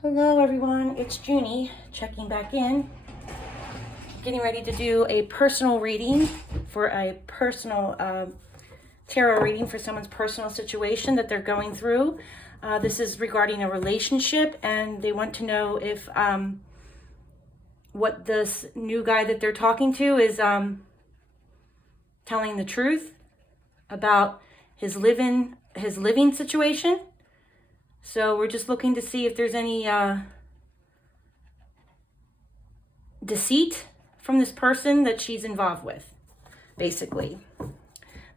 Hello everyone, it's Junie checking back in, getting ready to do a personal reading for a personal tarot reading for someone's personal situation that they're going through. This is regarding a relationship, and they want to know if what this new guy that they're talking to is telling the truth about his living situation. So we're just looking to see if there's any deceit from this person that she's involved with, basically.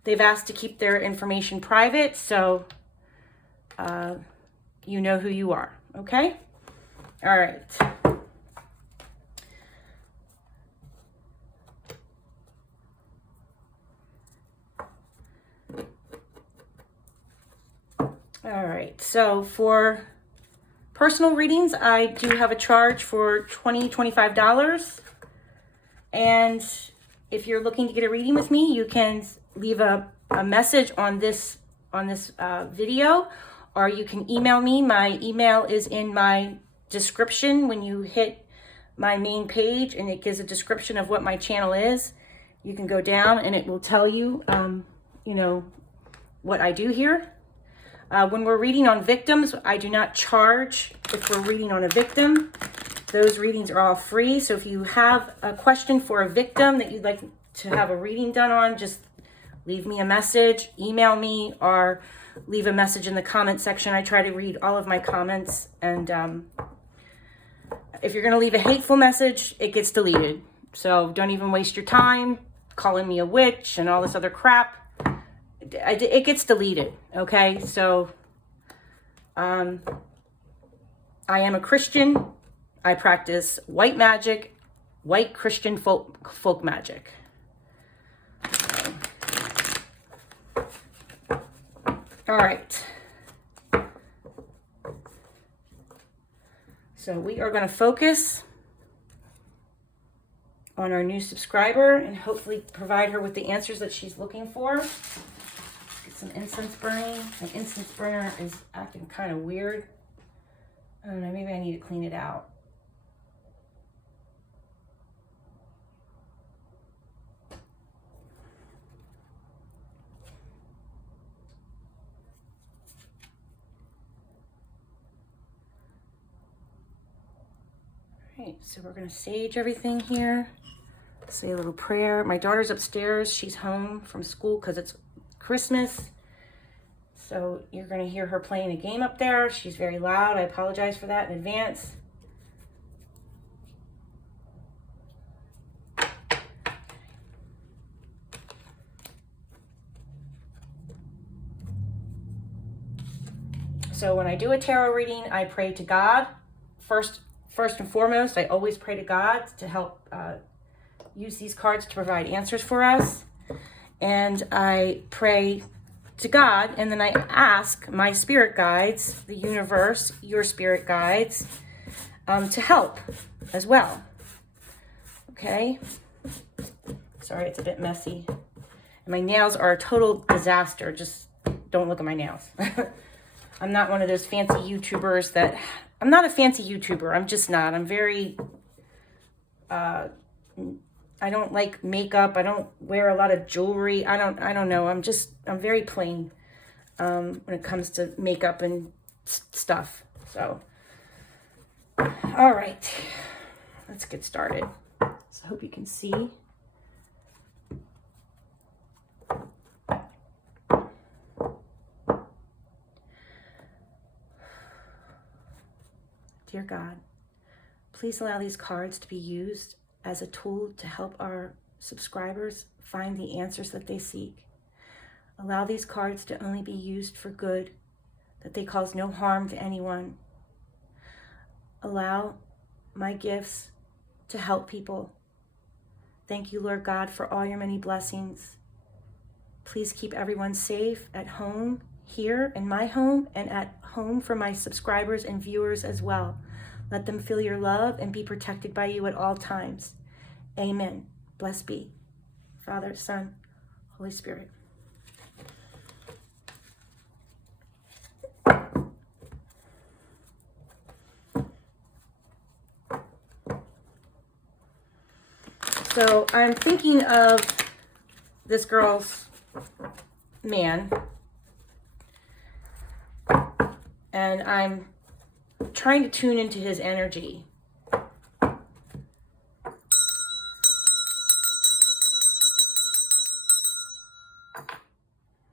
They've asked to keep their information private, so you know who you are, okay? All right. All right, so for personal readings, I do have a charge for $25. And if you're looking to get a reading with me, you can leave a message on this video, or you can email me. My email is in my description when you hit my main page, and it gives a description of what my channel is. You can go down and it will tell you, what I do here. When we're reading on victims, I do not charge if we're reading on a victim. Those readings are all free. So if you have a question for a victim that you'd like to have a reading done on, just leave me a message, email me, or leave a message in the comment section. I try to read all of my comments. And if you're going to leave a hateful message, it gets deleted. So don't even waste your time calling me a witch and all this other crap. It gets deleted, okay? So I am a Christian. I practice white magic, white Christian folk magic. All right. So we are going to focus on our new subscriber and hopefully provide her with the answers that she's looking for. Get some incense burning. My incense burner is acting kind of weird. I don't know, maybe I need to clean it out. All right, so we're going to sage everything here. Say a little prayer. My daughter's upstairs. She's home from school because it's Christmas. So you're going to hear her playing a game up there. She's very loud. I apologize for that in advance. So when I do a tarot reading, I pray to God. First and foremost, I always pray to God to help use these cards to provide answers for us. And I pray to God, and then I ask my spirit guides, the universe, your spirit guides, to help as well. Okay? Sorry, it's a bit messy. And my nails are a total disaster. Just don't look at my nails. I'm not one of those fancy YouTubers that... I'm not a fancy YouTuber. I'm just not. I'm very... I don't like makeup. I don't wear a lot of jewelry. I don't know. I'm very plain when it comes to makeup and stuff. So, all right, let's get started. So I hope you can see. Dear God, please allow these cards to be used as a tool to help our subscribers find the answers that they seek. Allow these cards to only be used for good, that they cause no harm to anyone. Allow my gifts to help people. Thank you, Lord God, for all your many blessings. Please keep everyone safe at home, here in my home, and at home for my subscribers and viewers as well. Let them feel your love and be protected by you at all times. Amen. Blessed be. Father, Son, Holy Spirit. So I'm thinking of this girl's man, and I'm trying to tune into his energy.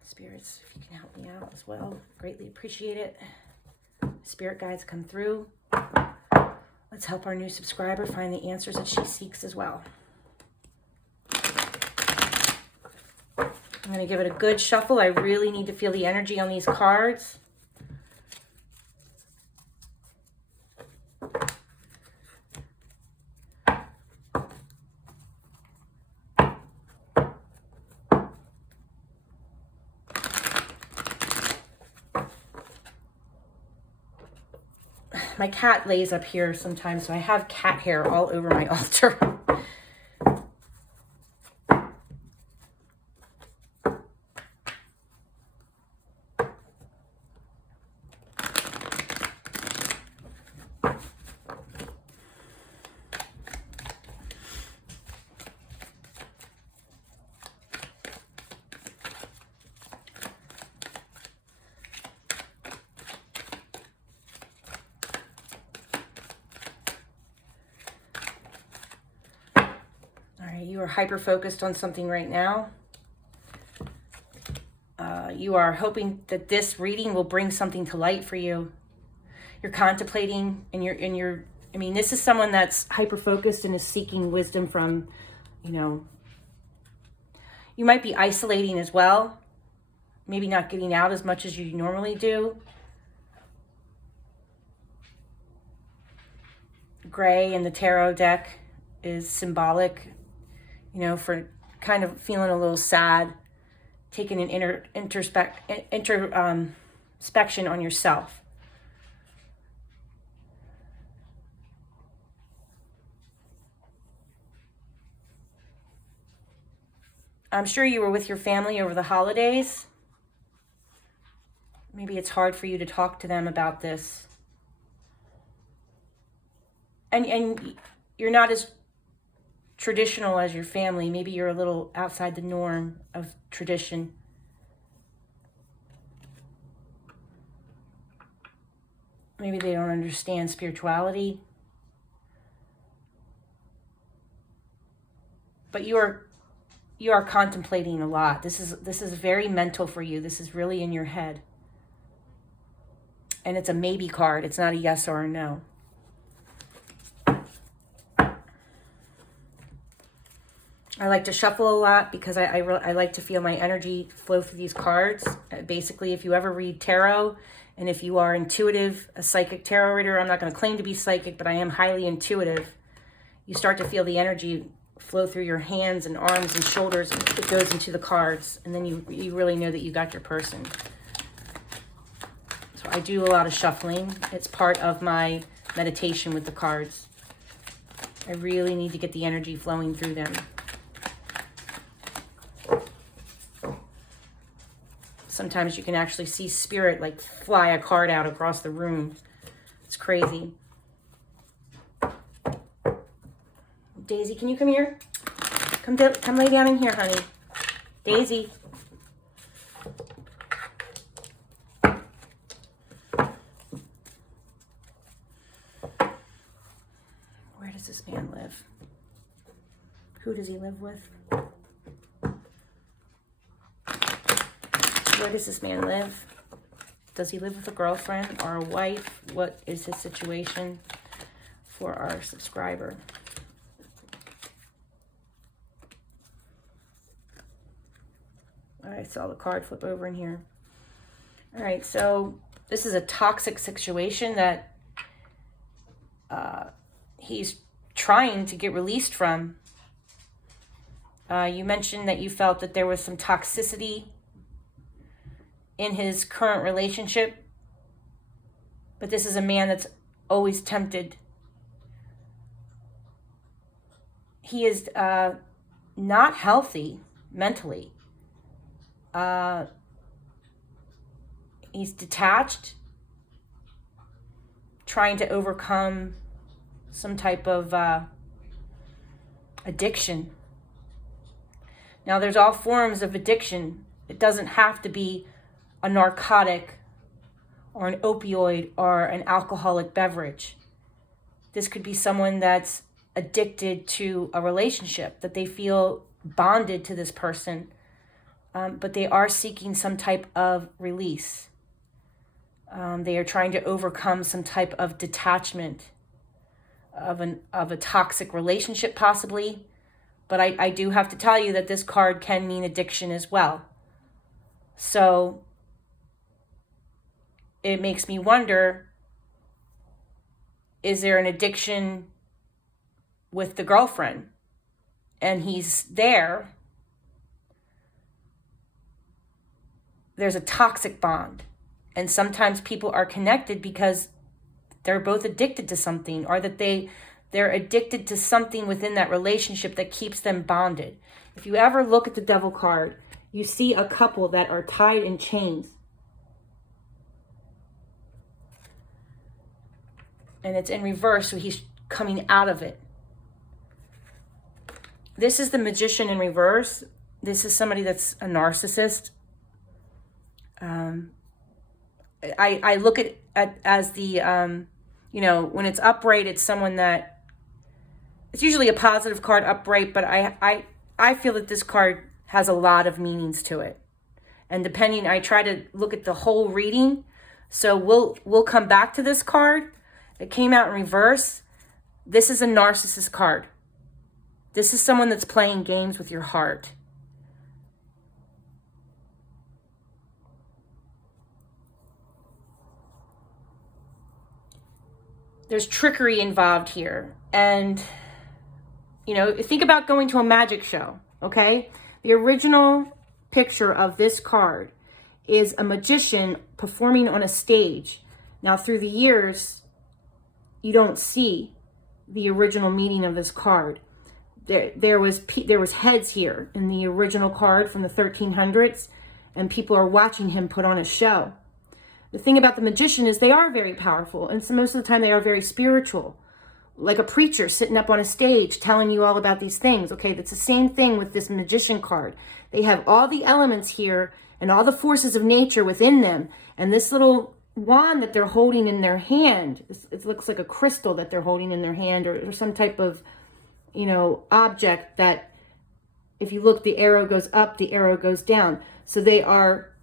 Spirits, if you can help me out as well, greatly appreciate it. Spirit guides come through. Let's help our new subscriber find the answers that she seeks as well. I'm going to give it a good shuffle. I really need to feel the energy on these cards. My cat lays up here sometimes, so I have cat hair all over my altar. You are hyper-focused on something right now. You are hoping that this reading will bring something to light for you. You're contemplating, and I mean, this is someone that's hyper-focused and is seeking wisdom from, you might be isolating as well. Maybe not getting out as much as you normally do. Gray in the tarot deck is symbolic, for kind of feeling a little sad, taking an introspection on yourself. I'm sure you were with your family over the holidays. Maybe it's hard for you to talk to them about this. And you're not as traditional as your family. Maybe you're a little outside the norm of tradition. Maybe they don't understand spirituality. But you are contemplating a lot. This is very mental for you. This is really in your head. And it's a maybe card. It's not a yes or a no. I like to shuffle a lot because I like to feel my energy flow through these cards. Basically, if you ever read tarot, and if you are intuitive, a psychic tarot reader, I'm not going to claim to be psychic, but I am highly intuitive. You start to feel the energy flow through your hands and arms and shoulders. It goes into the cards, and then you really know that you got your person. So I do a lot of shuffling. It's part of my meditation with the cards. I really need to get the energy flowing through them. Sometimes you can actually see spirit like fly a card out across the room. It's crazy. Daisy, can you come here? Come lay down in here, honey. Daisy. Where does this man live? Who does he live with? Where does this man live? Does he live with a girlfriend or a wife? What is his situation for our subscriber? I saw the card flip over in here. All right, so this is a toxic situation that he's trying to get released from. You mentioned that you felt that there was some toxicity in his current relationship, but this is a man that's always tempted. He is not healthy mentally. He's detached, trying to overcome some type of addiction. Now, there's all forms of addiction. It doesn't have to be a narcotic or an opioid or an alcoholic beverage. This could be someone that's addicted to a relationship, that they feel bonded to this person, but they are seeking some type of release. They are trying to overcome some type of detachment of a toxic relationship, possibly. But I do have to tell you that this card can mean addiction as well. So it makes me wonder, is there an addiction with the girlfriend? And he's there. There's a toxic bond. And sometimes people are connected because they're both addicted to something, or that they're addicted to something within that relationship that keeps them bonded. If you ever look at the Devil card, you see a couple that are tied in chains. And it's in reverse, so he's coming out of it. This is the Magician in reverse. This is somebody that's a narcissist. I look at as the, when it's upright, it's someone that, it's usually a positive card upright, but I feel that this card has a lot of meanings to it. And depending, I try to look at the whole reading. So we'll come back to this card. It came out in reverse. This is a narcissist card. This is someone that's playing games with your heart. There's trickery involved here. And, think about going to a magic show, okay? The original picture of this card is a magician performing on a stage. Now, through the years, you don't see the original meaning of this card. There was heads here in the original card from the 1300s, and people are watching him put on a show. The thing about the magician is they are very powerful, and so most of the time they are very spiritual. Like a preacher sitting up on a stage telling you all about these things. Okay, that's the same thing with this magician card. They have all the elements here and all the forces of nature within them. And this little wand that they're holding in their hand, it looks like a crystal that they're holding in their hand, or some type of, object that, if you look, the arrow goes up, the arrow goes down. So they are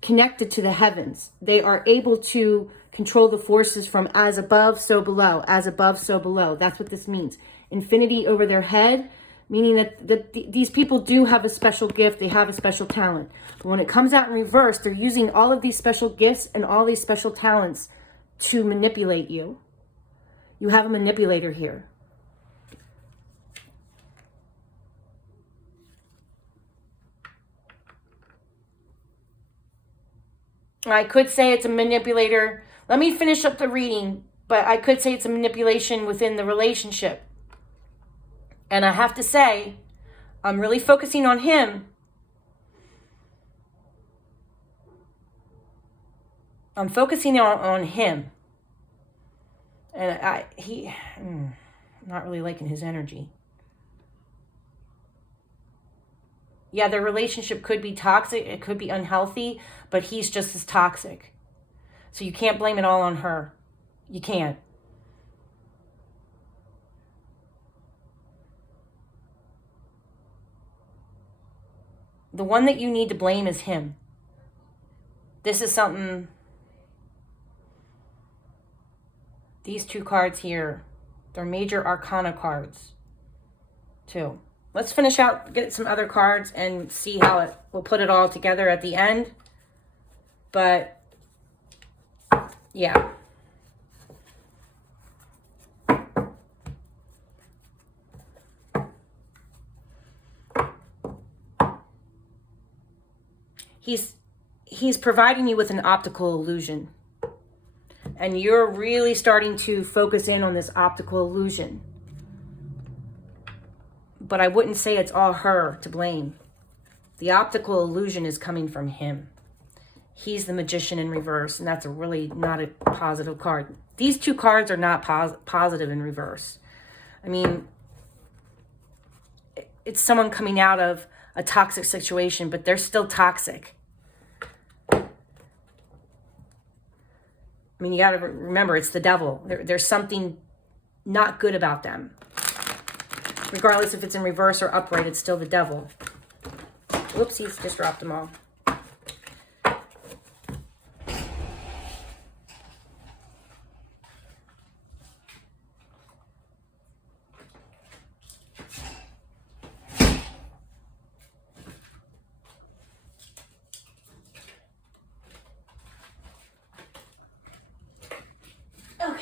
connected to the heavens. They are able to control the forces from as above, so below, as above, so below. That's what this means. Infinity over their head, meaning that these people do have a special gift. They have a special talent. But when it comes out in reverse, they're using all of these special gifts and all these special talents to manipulate you. You have a manipulator here. I could say it's a manipulator. Let me finish up the reading, but I could say it's a manipulation within the relationship. And I have to say, I'm really focusing on him. I'm focusing on him. And I'm not really liking his energy. Yeah, their relationship could be toxic. It could be unhealthy, but he's just as toxic. So you can't blame it all on her. You can't. The one that you need to blame is him. This is something. These two cards here, they're major arcana cards, too. Let's finish out, get some other cards, and see how we'll put it all together at the end. But, yeah. He's providing you with an optical illusion. And you're really starting to focus in on this optical illusion. But I wouldn't say it's all her to blame. The optical illusion is coming from him. He's the magician in reverse, and that's really not a positive card. These two cards are not positive in reverse. I mean, it's someone coming out of a toxic situation, but they're still toxic. I mean, you got to remember, it's the devil. There's something not good about them. Regardless if it's in reverse or upright, it's still the devil. Whoopsies, just dropped them all. Okay.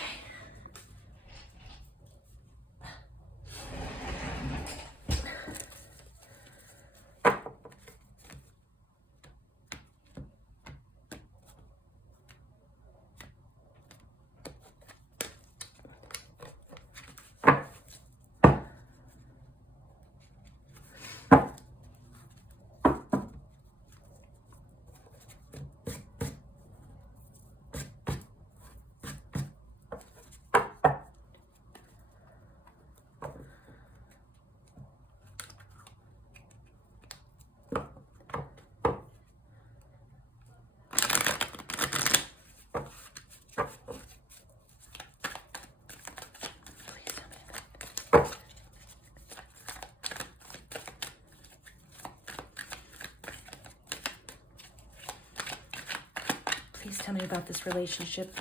Please tell me about this relationship.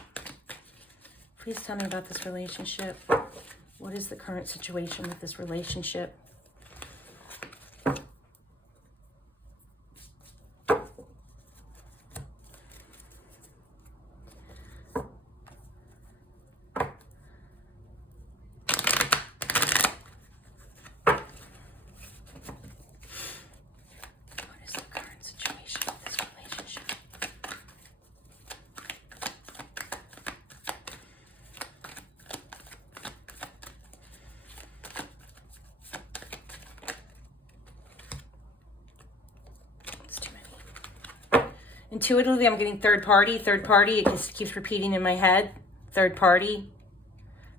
Please tell me about this relationship. What is the current situation with this relationship? Intuitively, I'm getting third party. Third party, it just keeps repeating in my head. Third party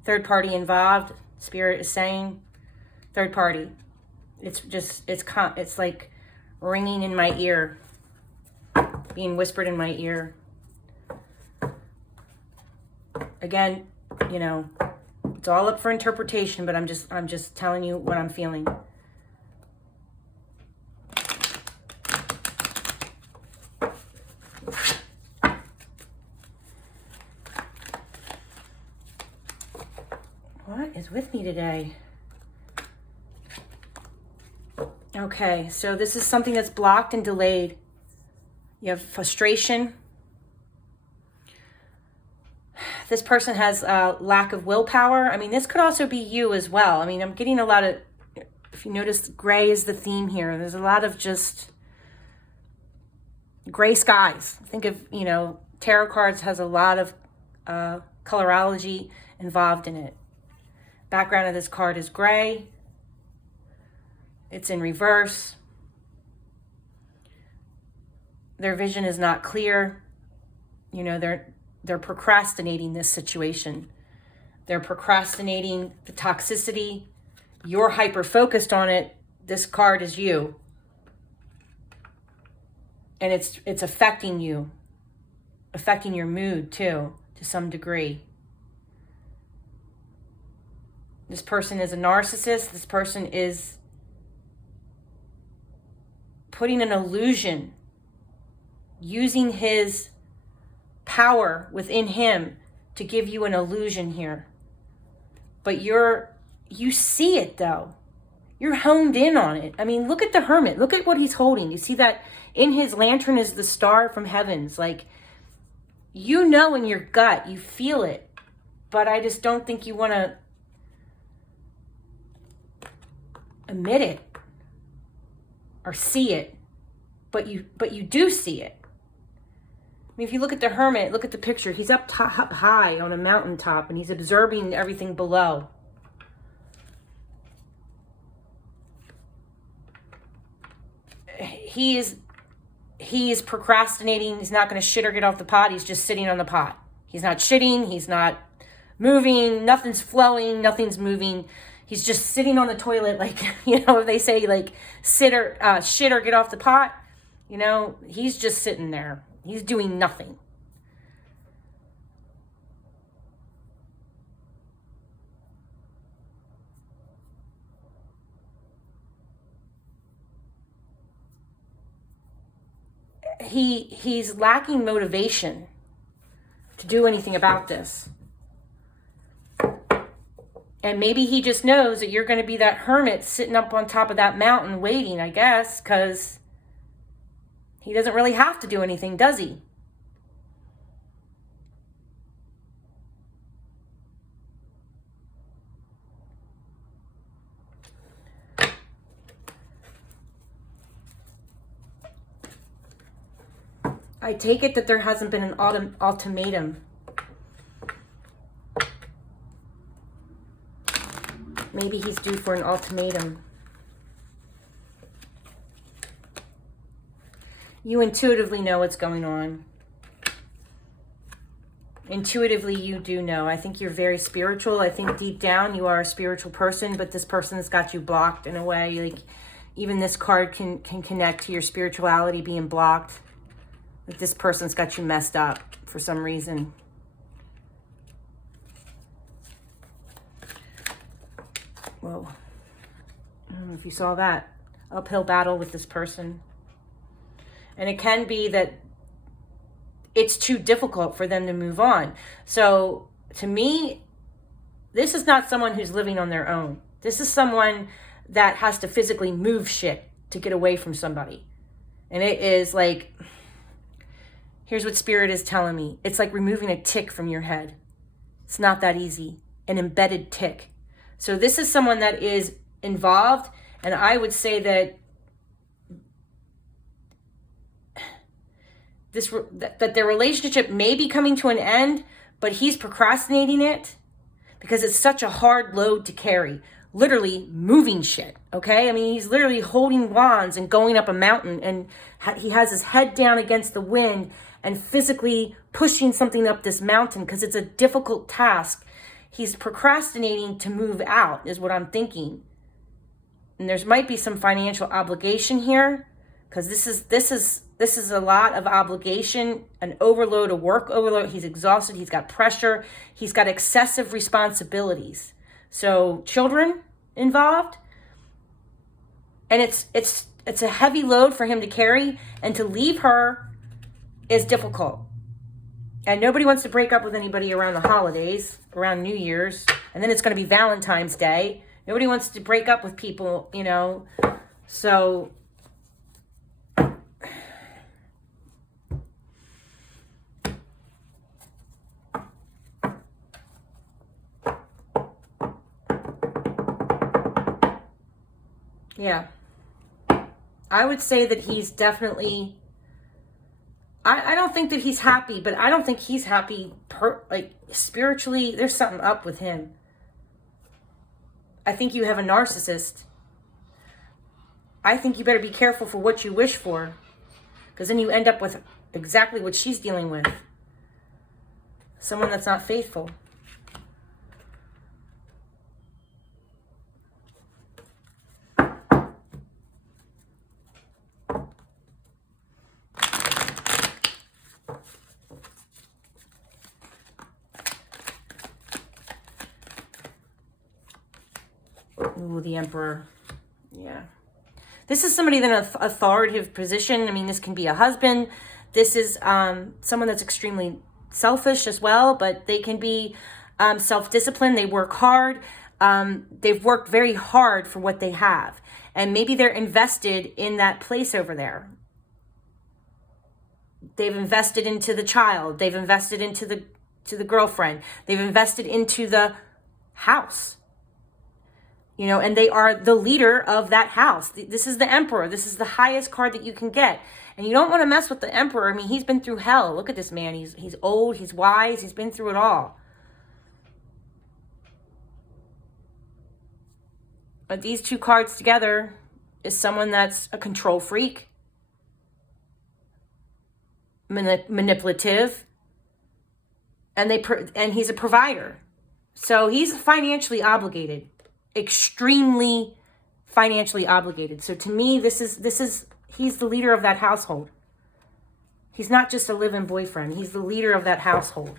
involved. Spirit is saying third party. It's just, it's like ringing in my ear, being whispered in my ear. Again, you know, it's all up for interpretation, but I'm just telling you what I'm feeling. What is with me today? Okay, so this is something that's blocked and delayed. You have frustration. This person has a lack of willpower. I mean, this could also be you as well. I mean, I'm getting a lot of, if you notice, gray is the theme here. There's a lot of just gray skies. Think of, you know, tarot cards has a lot of colorology involved in it. Background of this card is gray. It's in reverse. Their vision is not clear. You know, they're procrastinating this situation. They're procrastinating the toxicity. You're hyper-focused on it. This card is you. And it's affecting you. Affecting your mood, too, to some degree. This person is a narcissist. This person is putting an illusion, using his power within him to give you an illusion here. But you see it though. You're honed in on it. I mean, look at the Hermit. Look at what he's holding. You see that in his lantern is the star from heavens. Like, you know in your gut, you feel it. But I just don't think you want to admit it or see it, but you do see it. I mean, if you look at the Hermit, look at the picture. He's up high on a mountaintop and he's observing everything below. He is procrastinating. He's not going to shit or get off the pot. He's just sitting on the pot. He's not shitting. He's not moving. Nothing's flowing. Nothing's moving. He's just sitting on the toilet, like, they say, like, shit or get off the pot. He's just sitting there. He's doing nothing. He's lacking motivation to do anything about this. And maybe he just knows that you're going to be that hermit sitting up on top of that mountain waiting, I guess, because he doesn't really have to do anything, does he? I take it that there hasn't been an ultimatum. Maybe he's due for an ultimatum. You intuitively know what's going on. Intuitively, you do know. I think you're very spiritual. I think deep down you are a spiritual person, but this person has got you blocked in a way. Like, even this card can connect to your spirituality being blocked. Like, this person's got you messed up for some reason. Whoa. I don't know if you saw that. Uphill battle with this person. And it can be that it's too difficult for them to move on. So, to me, this is not someone who's living on their own. This is someone that has to physically move shit to get away from somebody. And it is like, here's what Spirit is telling me. It's like removing a tick from your head. It's not that easy. An embedded tick. So this is someone that is involved, and I would say that that their relationship may be coming to an end, but he's procrastinating it because it's such a hard load to carry. Literally moving shit, okay? I mean, he's literally holding wands and going up a mountain, and he has his head down against the wind and physically pushing something up this mountain because it's a difficult task. He's procrastinating to move out is what I'm thinking. And there might be some financial obligation here because this is a lot of obligation, an overload, a work overload. He's exhausted. He's got pressure. He's got excessive responsibilities. So children involved, and it's a heavy load for him to carry, and to leave her is difficult. And nobody wants to break up with anybody around the holidays, around New Year's, and then it's going to be Valentine's Day. Nobody wants to break up with people, so yeah. I would say that he's definitely, I don't think that he's happy, but I don't think he's happy, spiritually. There's something up with him. I think you have a narcissist. I think you better be careful for what you wish for, because then you end up with exactly what she's dealing with. Someone that's not faithful. Ooh, the Emperor. Yeah. This is somebody in an authoritative position. I mean, this can be a husband. This is someone that's extremely selfish as well, but they can be self-disciplined. They work hard. They've worked very hard for what they have. And maybe they're invested in that place over there. They've invested into the child. They've invested into the girlfriend. They've invested into the house. And they are the leader of that house. This is the Emperor. This is the highest card that you can get. And you don't want to mess with the Emperor. I mean, he's been through hell. Look at this man. He's old. He's wise. He's been through it all. But these two cards together is someone that's a control freak, manipulative, and he's a provider. So he's financially obligated. extremely financially obligated. So to me, he's the leader of that household. He's not just a live-in boyfriend. He's the leader of that household.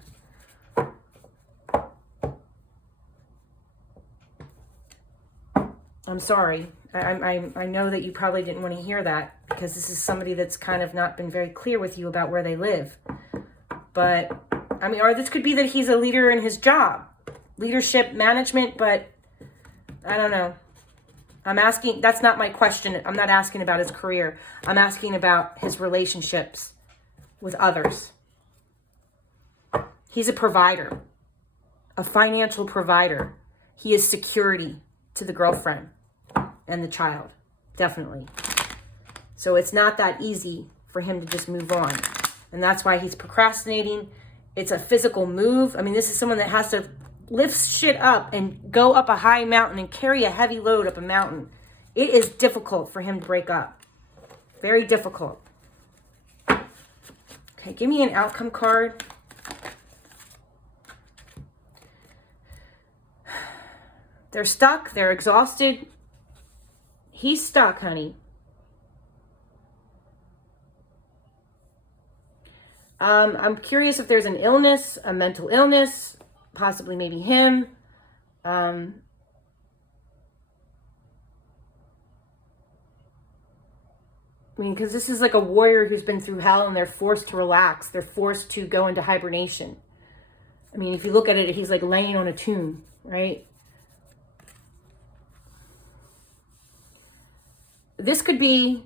I'm sorry. I know that you probably didn't want to hear that, because this is somebody that's kind of not been very clear with you about where they live. But, I mean, or this could be that he's a leader in his job. Leadership, management, but I don't know. I'm asking, that's not my question. I'm not asking about his career. I'm asking about his relationships with others. He's a provider, a financial provider. He is security to the girlfriend and the child, definitely. So it's not that easy for him to just move on. And that's why he's procrastinating. It's a physical move. I mean, this is someone that has to lift shit up and go up a high mountain and carry a heavy load up a mountain. It is difficult for him to break up. Very difficult. Okay, give me an outcome card. They're stuck. They're exhausted. He's stuck, honey. I'm curious if there's an illness, a mental illness, possibly maybe him. I mean, because this is like a warrior who's been through hell and they're forced to relax. They're forced to go into hibernation. I mean, if you look at it, he's like laying on a tomb, right? This could be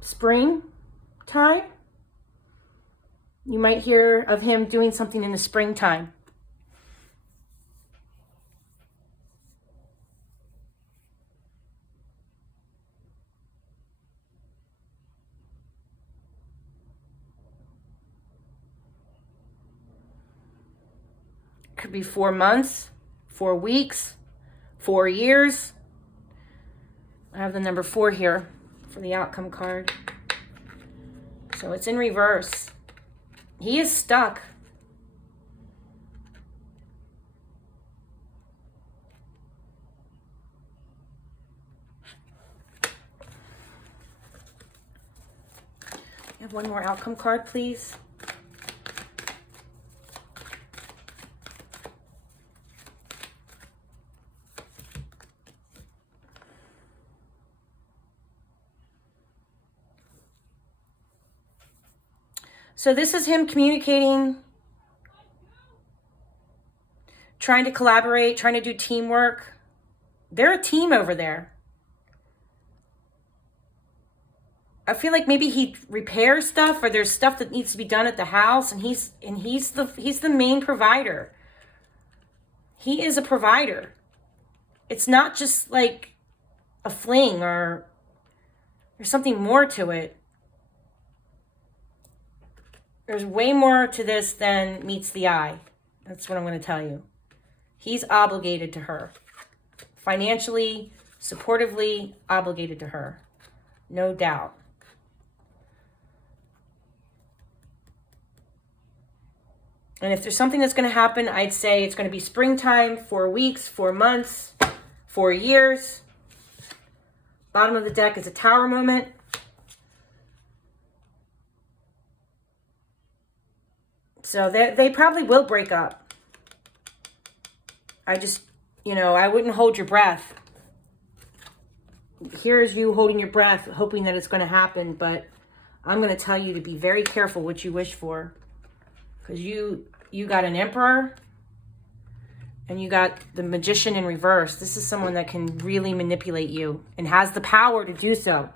spring time. You might hear of him doing something in the springtime. Could be 4 months, 4 weeks, 4 years. I have the number 4 here for the outcome card. So it's in reverse. He is stuck. You have one more outcome card, please. So this is him communicating, trying to collaborate, trying to do teamwork. They're a team over there. I feel like maybe he repairs stuff, or there's stuff that needs to be done at the house, and he's the main provider. He is a provider. It's not just like a fling, or there's something more to it. There's way more to this than meets the eye. That's what I'm going to tell you. He's obligated to her. Financially, supportively obligated to her. No doubt. And if there's something that's going to happen, I'd say it's going to be springtime, 4 weeks, 4 months, 4 years. Bottom of the deck is a tower moment. So they probably will break up. I just, I wouldn't hold your breath. Here's you holding your breath, hoping that it's going to happen. But I'm going to tell you to be very careful what you wish for. Because you got an Emperor and you got the Magician in reverse. This is someone that can really manipulate you and has the power to do so.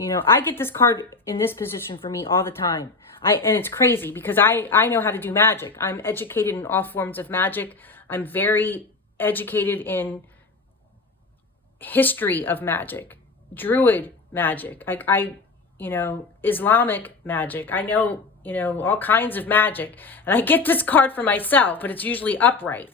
I get this card in this position for me all the time. And it's crazy because I know how to do magic. I'm educated in all forms of magic. I'm very educated in history of magic, Druid magic. Islamic magic. I know, all kinds of magic. And I get this card for myself, but it's usually upright.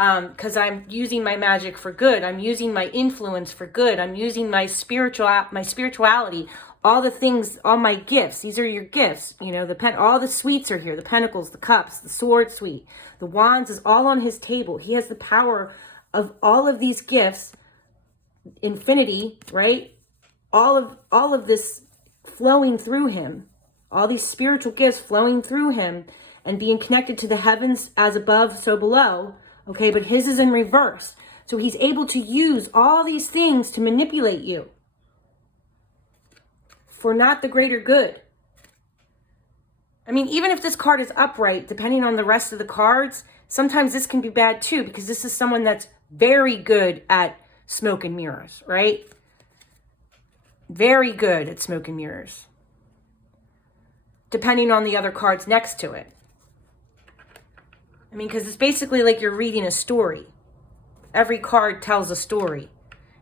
because I'm using my magic for good. I'm using my influence for good. I'm using my spirituality, all the things, all my gifts. These are your gifts. You know, all the suites are here, the pentacles, the cups, the sword suite, the wands is all on his table. He has the power of all of these gifts, infinity, right? All of this flowing through him, all these spiritual gifts flowing through him and being connected to the heavens as above, so below. Okay, but his is in reverse. So he's able to use all these things to manipulate you for not the greater good. I mean, even if this card is upright, depending on the rest of the cards, sometimes this can be bad too, because this is someone that's very good at smoke and mirrors, right? Very good at smoke and mirrors, depending on the other cards next to it. I mean, because it's basically like you're reading a story. Every card tells a story,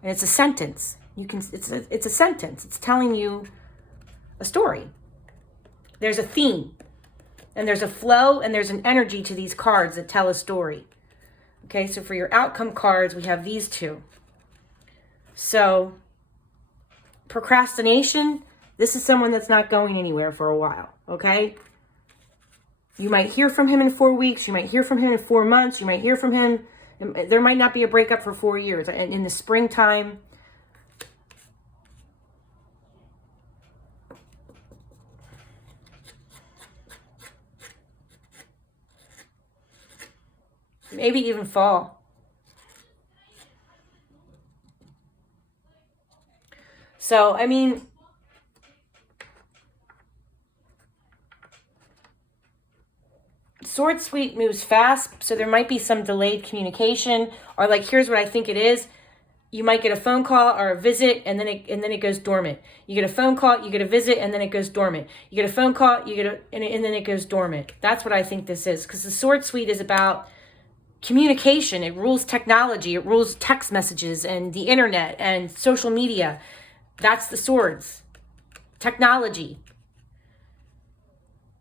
and it's a sentence. It's a sentence. It's telling you a story. There's a theme, and there's a flow, and there's an energy to these cards that tell a story. Okay, so for your outcome cards, we have these two. So, procrastination, this is someone that's not going anywhere for a while, okay? You might hear from him in 4 weeks. You might hear from him in 4 months. You might hear from him. There might not be a breakup for 4 years. And in the springtime, maybe even fall. So, I mean, Sword Suite moves fast, so there might be some delayed communication, or like, here's what I think it is. You might get a phone call or a visit, and then it goes dormant. You get a phone call, you get a visit, and then it goes dormant. You get a phone call, and then it goes dormant. That's what I think this is, because the Sword Suite is about communication. It rules technology. It rules text messages and the internet and social media. That's the swords. Technology.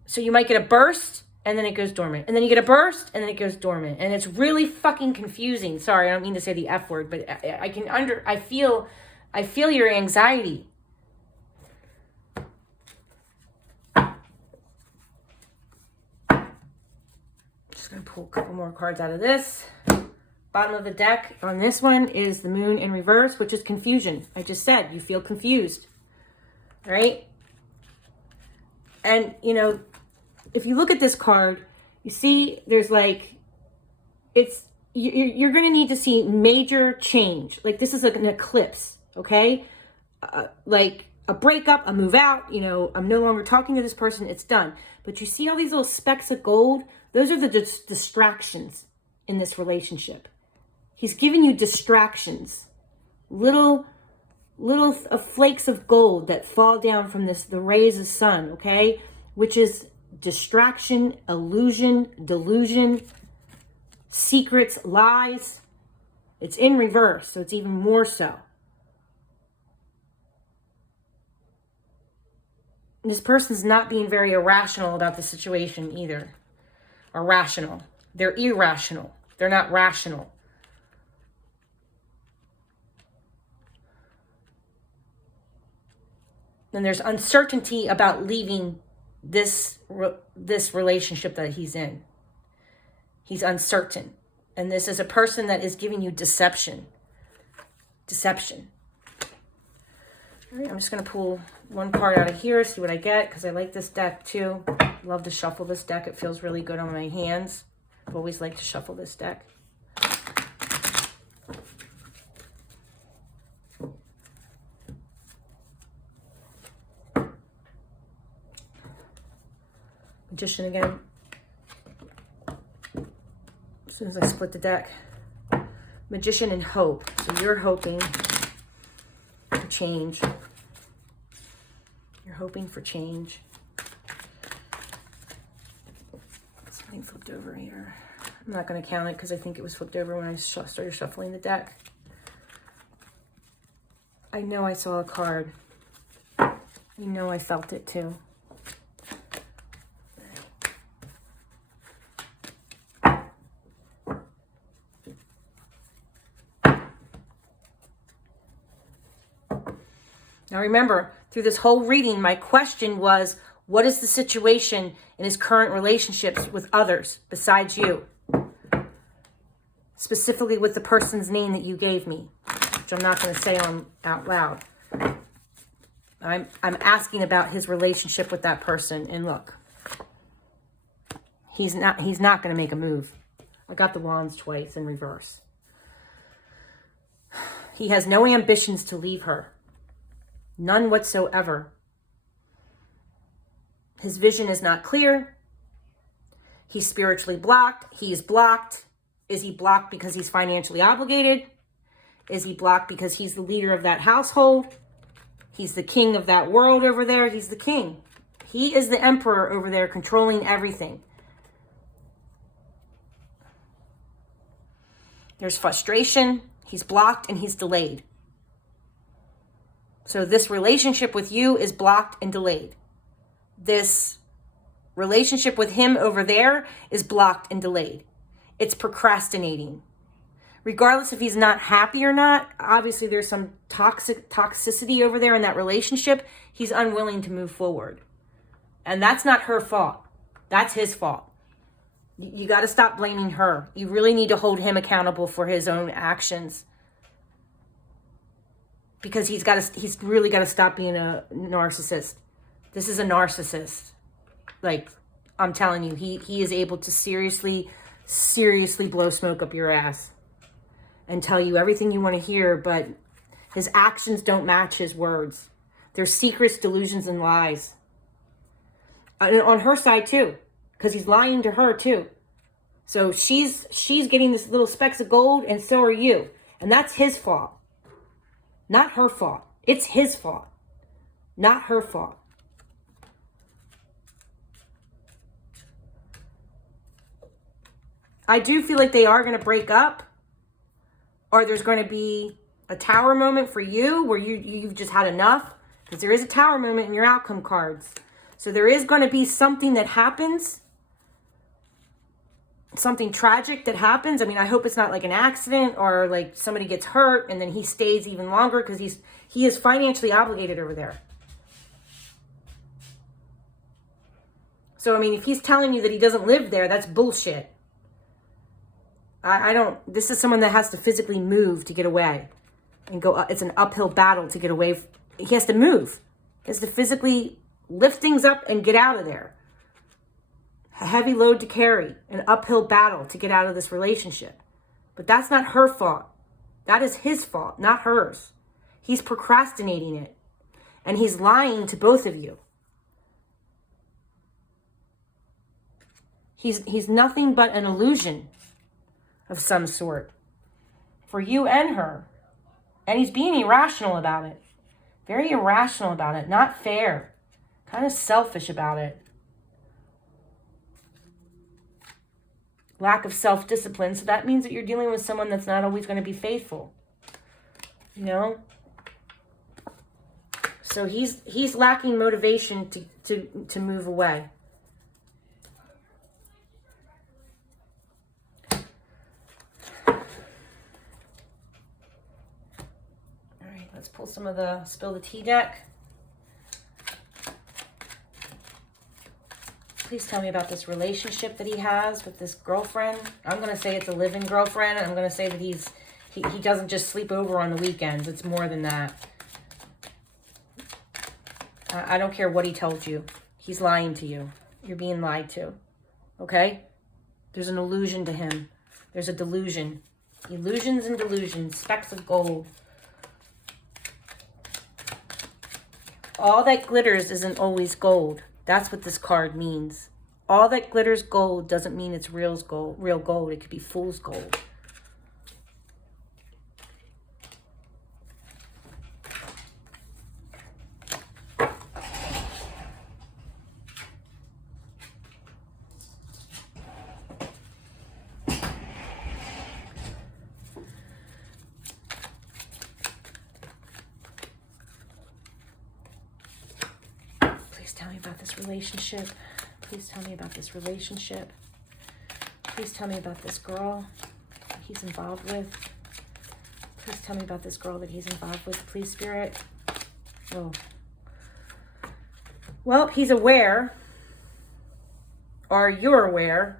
So you might get a burst, and then it goes dormant. And then you get a burst, and then it goes dormant. And it's really fucking confusing. Sorry, I don't mean to say the F word, but I feel your anxiety. Just gonna pull a couple more cards out of this. Bottom of the deck on this one is the moon in reverse, which is confusion. I just said, you feel confused, right? And, you know, if you look at this card, you see there's like, you're going to need to see major change. Like this is like an eclipse, okay? Like a breakup, a move out, you know, I'm no longer talking to this person, it's done. But you see all these little specks of gold? Those are the distractions in this relationship. He's giving you distractions, little flakes of gold that fall down from the rays of sun, okay? Which is distraction, illusion, delusion, secrets, lies. It's in reverse, so it's even more so. And this person's not being very irrational about the situation either. Or rational. They're irrational. They're not rational. And there's uncertainty about leaving this relationship that he's in. He's uncertain. And this is a person that is giving you deception. Deception. All right, I'm just going to pull one card out of here, see what I get, because I like this deck too. I love to shuffle this deck. It feels really good on my hands. I've always liked to shuffle this deck. Magician again. As soon as I split the deck. Magician and hope. So you're hoping for change. You're hoping for change. Something flipped over here. I'm not going to count it because I think it was flipped over when I started shuffling the deck. I know I saw a card. You know I felt it too. Now remember, through this whole reading, my question was, what is the situation in his current relationships with others besides you? Specifically with the person's name that you gave me, which I'm not going to say on out loud. I'm asking about his relationship with that person, and look, he's not going to make a move. I got the wands twice in reverse. He has no ambitions to leave her. None whatsoever. His vision is not clear. He's spiritually blocked. He is blocked. Is he blocked because he's financially obligated? Is he blocked because he's the leader of that household? He's the king of that world over there. He's the king. He is the emperor over there, controlling everything. There's frustration. He's blocked and he's delayed. So this relationship with you is blocked and delayed. This relationship with him over there is blocked and delayed. It's procrastinating. Regardless if he's not happy or not, obviously there's some toxicity over there in that relationship. He's unwilling to move forward. And that's not her fault. That's his fault. You got to stop blaming her. You really need to hold him accountable for his own actions. Because he's really got to stop being a narcissist. This is a narcissist. Like, I'm telling you, he is able to seriously blow smoke up your ass and tell you everything you want to hear, but his actions don't match his words. They're secrets, delusions, and lies. And on her side too, because he's lying to her too. So she's getting this little specks of gold, and so are you. And that's his fault. Not her fault. It's his fault. Not her fault. I do feel like they are going to break up, or there's going to be a tower moment for you where you've just had enough, because there is a tower moment in your outcome cards. So there is going to be something that happens, something tragic that happens. I mean, I hope it's not like an accident or like somebody gets hurt and then he stays even longer, because he is financially obligated over there. So, I mean, if he's telling you that he doesn't live there, that's bullshit. This is someone that has to physically move to get away and go. It's an uphill battle to get away. He has to move. He has to physically lift things up and get out of there. A heavy load to carry, an uphill battle to get out of this relationship. But that's not her fault. That is his fault, not hers. He's procrastinating it. And he's lying to both of you. He's nothing but an illusion of some sort for you and her. And he's being irrational about it. Very irrational about it. Not fair. Kind of selfish about it. Lack of self-discipline. So that means that you're dealing with someone that's not always going to be faithful. You know? So he's lacking motivation to move away. Let's pull some of the Spill the Tea deck. Please tell me about this relationship that he has with this girlfriend. I'm going to say it's a living girlfriend. I'm going to say that he doesn't just sleep over on the weekends. It's more than that. I don't care what he told you. He's lying to you. You're being lied to. Okay? There's an illusion to him. There's a delusion. Illusions and delusions. Specks of gold. All that glitters isn't always gold. That's what this card means. All that glitters gold doesn't mean it's real gold. It could be fool's gold. Tell me about this relationship. Please tell me about this relationship. Please tell me about this girl that he's involved with. Please tell me about this girl that he's involved with. Please, Spirit. Oh. Well, he's aware, or you're aware.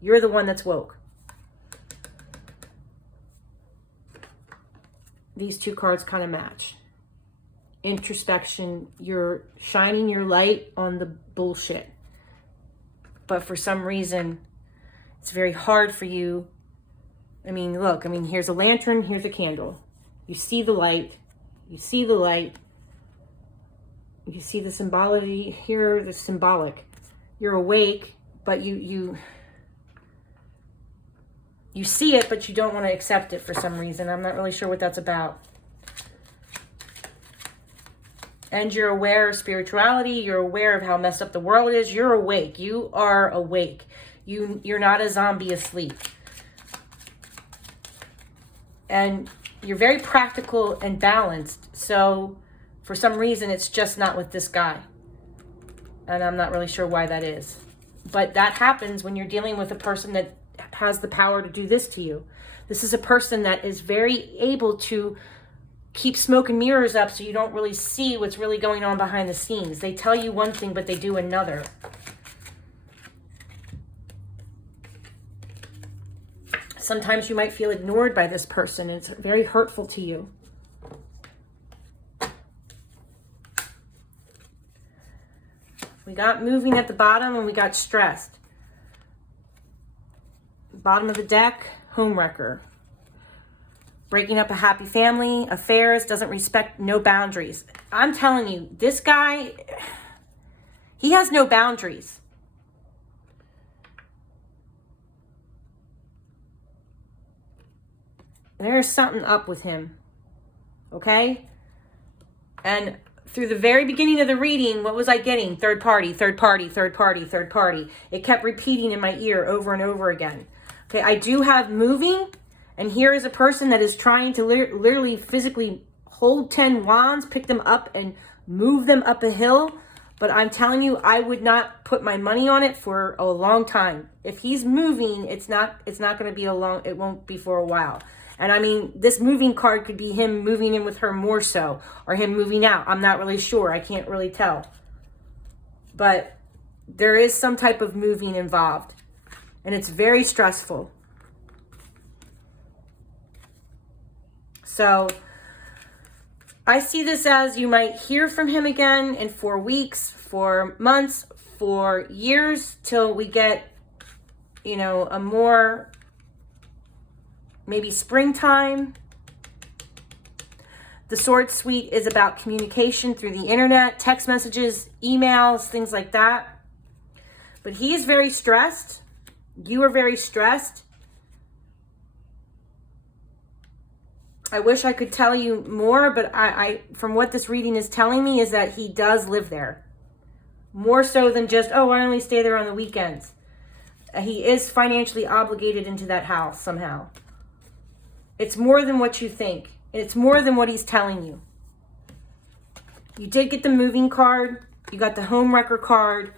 You're the one that's woke. These two cards kind of match. Introspection, you're shining your light on the bullshit. But for some reason, it's very hard for you. I mean, look, here's a lantern, here's a candle. You see the light. You see the light. You see the symbology here, the symbolic. You're awake, but you see it, but you don't want to accept it for some reason. I'm not really sure what that's about. And you're aware of spirituality. You're aware of how messed up the world is. You're awake. You are awake. You're not a zombie asleep. And you're very practical and balanced. So for some reason, it's just not with this guy. And I'm not really sure why that is. But that happens when you're dealing with a person that has the power to do this to you. This is a person that is very able to keep smoke and mirrors up so you don't really see what's really going on behind the scenes. They tell you one thing, but they do another. Sometimes you might feel ignored by this person. It's very hurtful to you. We got moving at the bottom and we got stressed. Bottom of the deck, homewrecker. Breaking up a happy family, affairs, doesn't respect, no boundaries. I'm telling you, this guy, he has no boundaries. There's something up with him, okay? And through the very beginning of the reading, what was I getting? Third party, third party, third party, third party. It kept repeating in my ear over and over again. Okay, I do have moving, and here is a person that is trying to literally physically hold 10 wands, pick them up, and move them up a hill. But I'm telling you, I would not put my money on it for a long time. If he's moving, it's not going to be it won't be for a while. And this moving card could be him moving in with her more so, or him moving out. I'm not really sure. I can't really tell. But there is some type of moving involved. And it's very stressful. So I see this as you might hear from him again in 4 weeks, 4 months, 4 years, till we get, a more, maybe springtime. The Sword Suite is about communication through the internet, text messages, emails, things like that. But he is very stressed. You are very stressed. I wish I could tell you more, but I from what this reading is telling me is that he does live there. More so than just, I only stay there on the weekends. He is financially obligated into that house somehow. It's more than what you think. It's more than what he's telling you. You did get the moving card. You got the homewrecker card.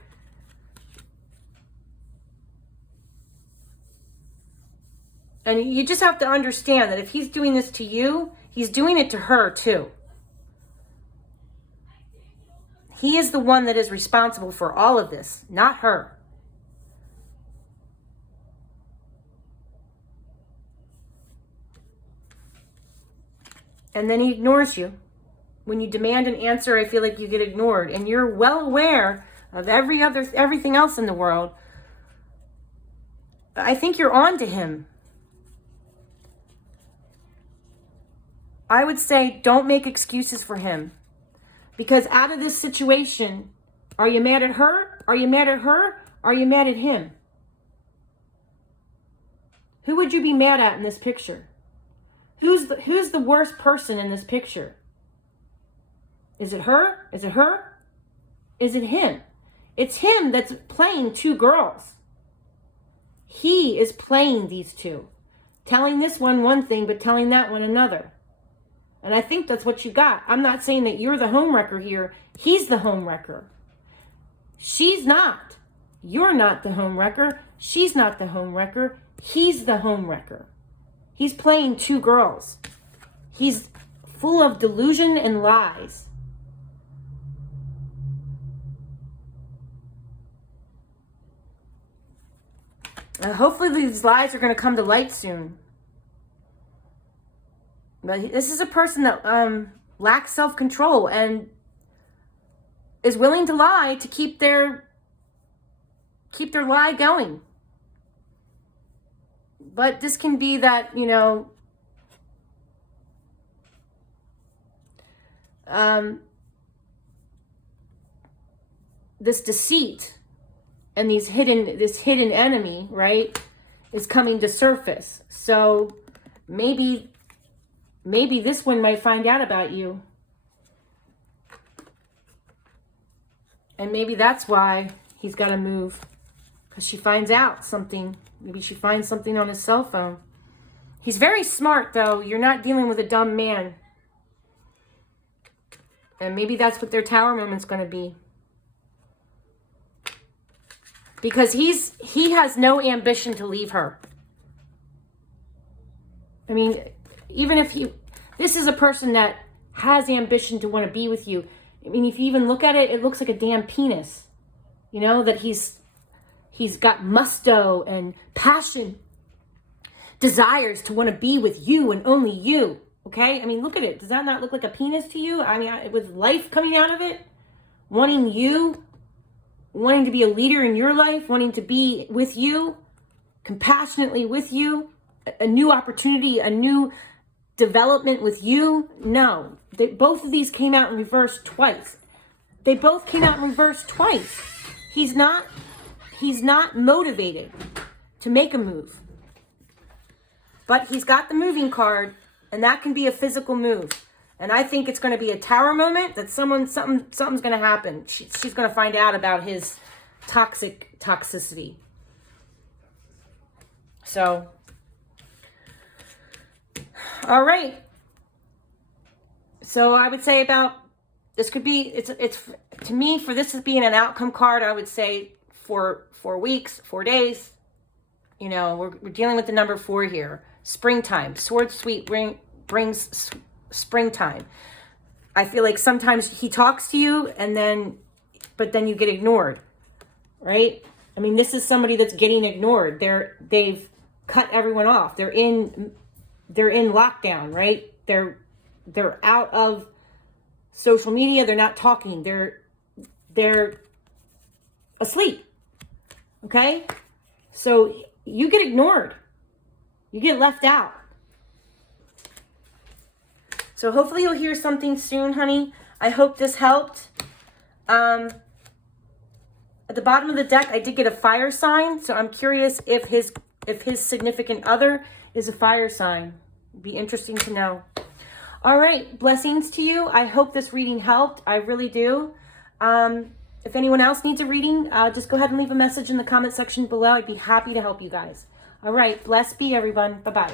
And you just have to understand that if he's doing this to you, he's doing it to her too. He is the one that is responsible for all of this, not her. And then he ignores you. When you demand an answer, I feel like you get ignored. And you're well aware of everything else in the world. I think you're on to him. I would say don't make excuses for him. Because out of this situation, are you mad at her? Are you mad at her? Are you mad at him? Who would you be mad at in this picture? Who's the worst person in this picture? Is it her? Is it her? Is it him? It's him that's playing two girls. He is playing these two. Telling this one thing, but telling that one another. And I think that's what you got. I'm not saying that you're the homewrecker here. He's the homewrecker. She's not. You're not the homewrecker. She's not the homewrecker. He's the homewrecker. He's playing two girls. He's full of delusion and lies. Hopefully these lies are going to come to light soon. But this is a person that lacks self-control and is willing to lie to keep their lie going. But this can be that, you know, this deceit and this hidden enemy, right, is coming to surface. So maybe this one might find out about you. And maybe that's why he's got to move. Because she finds out something. Maybe she finds something on his cell phone. He's very smart, though. You're not dealing with a dumb man. And maybe that's what their tower moment's going to be. Because he has no ambition to leave her. I mean, even if this is a person that has ambition to want to be with you. I mean, if you even look at it, it looks like a damn penis. You know, that he's got musto and passion, desires to want to be with you and only you. Okay? I mean, look at it. Does that not look like a penis to you? I mean, with life coming out of it, wanting you, wanting to be a leader in your life, wanting to be with you, compassionately with you, a new opportunity, a new development with you. No, both of these came out in reverse twice. They both came out in reverse twice. He's not motivated to make a move, but he's got the moving card, and that can be a physical move. And I think it's going to be a tower moment that something's going to happen. She's going to find out about his toxicity. So, all right. So I would say about this could be it's to me, for this as being an outcome card, I would say for 4 weeks, 4 days. You know, we're dealing with the number 4 here. Springtime. Sword Sweet brings springtime. I feel like sometimes he talks to you but then you get ignored, right? I mean, this is somebody that's getting ignored. They've cut everyone off. They're in lockdown, right? They're out of social media. They're not talking. They're asleep. Okay? So you get ignored. You get left out. So hopefully you'll hear something soon, honey. I hope this helped. At the bottom of the deck, I did get a fire sign. So I'm curious if his significant other is a fire sign. It'd be interesting to know. All right. Blessings to you. I hope this reading helped. I really do. If anyone else needs a reading, just go ahead and leave a message in the comment section below. I'd be happy to help you guys. All right. Blessed be, everyone. Bye-bye.